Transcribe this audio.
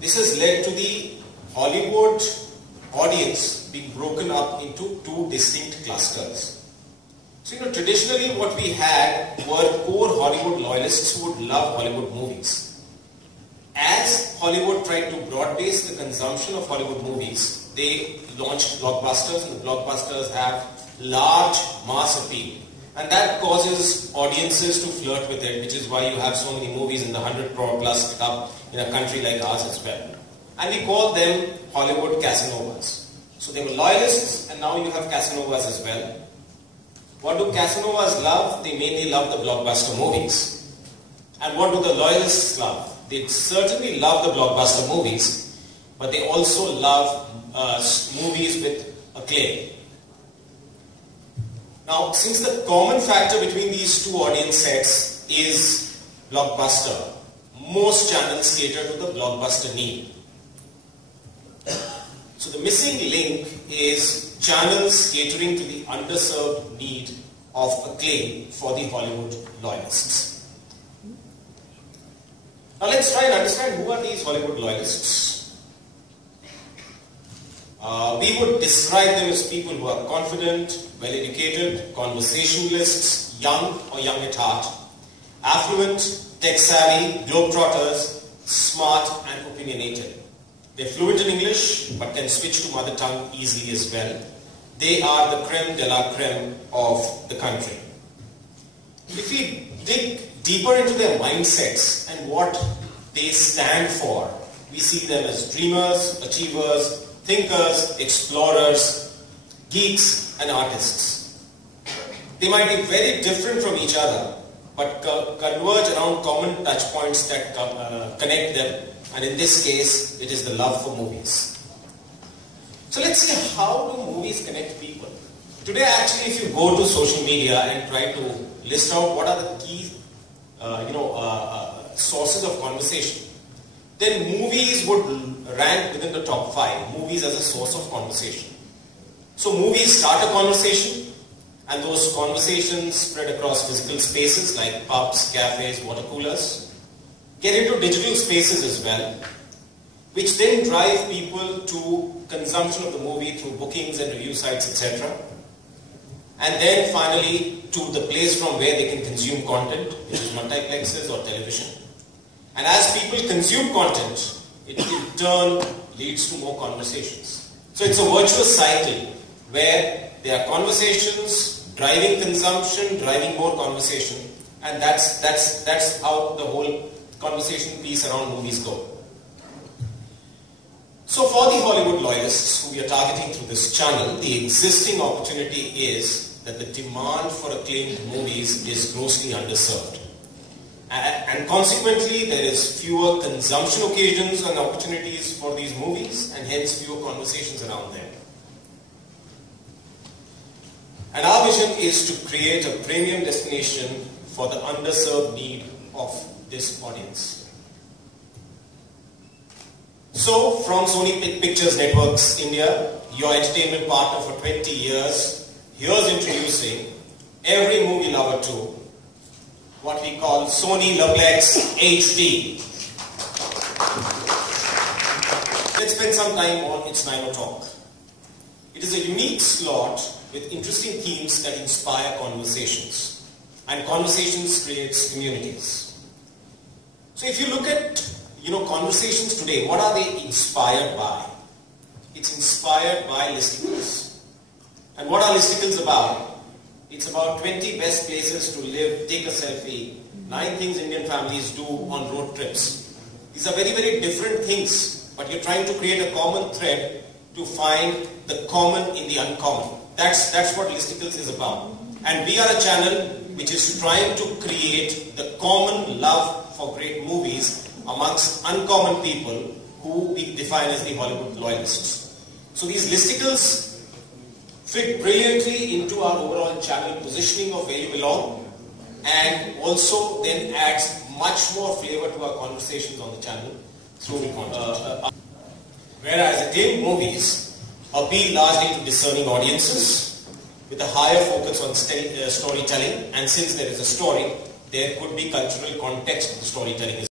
This has led to the Hollywood audience being broken up into two distinct clusters. So, traditionally what we had were core Hollywood loyalists who would love Hollywood movies. As Hollywood tried to broad-base the consumption of Hollywood movies, they launched blockbusters, and the blockbusters have large mass appeal. And that causes audiences to flirt with it, which is why you have so many movies in the 100 crore plus pick up in a country like ours as well. And we call them Hollywood Casanovas. So they were loyalists, and now you have Casanovas as well. What do Casanovas love? They mainly love the blockbuster movies. And what do the loyalists love? They certainly love the blockbuster movies, but they also love movies with acclaim. Now, since the common factor between these two audience sets is blockbuster, most channels cater to the blockbuster need. So the missing link is channels catering to the underserved need of acclaim for the Hollywood loyalists. Now let's try and understand who are these Hollywood loyalists. We would describe them as people who are confident, well-educated, conversationalists, young or young at heart, affluent, tech-savvy, globetrotters, smart and opinionated. They're fluent in English but can switch to mother tongue easily as well. They are the creme de la creme of the country. If we dig deeper into their mindsets and what they stand for, we see them as dreamers, achievers, thinkers, explorers, geeks and artists. They might be very different from each other, but converge around common touch points that connect them, and in this case it is the love for movies. So let's see, how do movies connect people? Today actually, if you go to social media and try to list out what are the key sources of conversation, then movies would rank within the top 5, movies as a source of conversation. So movies start a conversation, and those conversations spread across physical spaces like pubs, cafes, water coolers, get into digital spaces as well, which then drive people to consumption of the movie through bookings and review sites, etc. And then finally to the place from where they can consume content, which is multiplexes or television. And as people consume content, it in turn leads to more conversations. So it's a virtuous cycle where there are conversations, driving consumption, driving more conversation, and that's how the whole conversation piece around movies go. So for the Hollywood loyalists who we are targeting through this channel, the existing opportunity is that the demand for acclaimed movies is grossly underserved. And consequently, there is fewer consumption occasions and opportunities for these movies, and hence fewer conversations around them. And our vision is to create a premium destination for the underserved need of this audience. So, from Sony Pictures Networks India, your entertainment partner for 20 years, here's introducing every movie lover to what we call Sony LE PLEX HD. Let's spend some time on its Nino Talk. It is a unique slot with interesting themes that inspire conversations, and conversations creates communities. So if you look at conversations today, what are they inspired by? It's inspired by listicles. And what are listicles about? It's about 20 best places to live, take a selfie, 9 things Indian families do on road trips. These are very, very different things, but you're trying to create a common thread to find the common in the uncommon. That's what listicles is about. And we are a channel which is trying to create the common love for great movies amongst uncommon people who we define as the Hollywood loyalists. So these listicles fit brilliantly into our overall channel positioning of where you belong, and also then adds much more flavor to our conversations on the channel through content. Whereas acclaimed movies appeal largely to discerning audiences with a higher focus on storytelling, and since there is a story, there could be cultural context to the storytelling.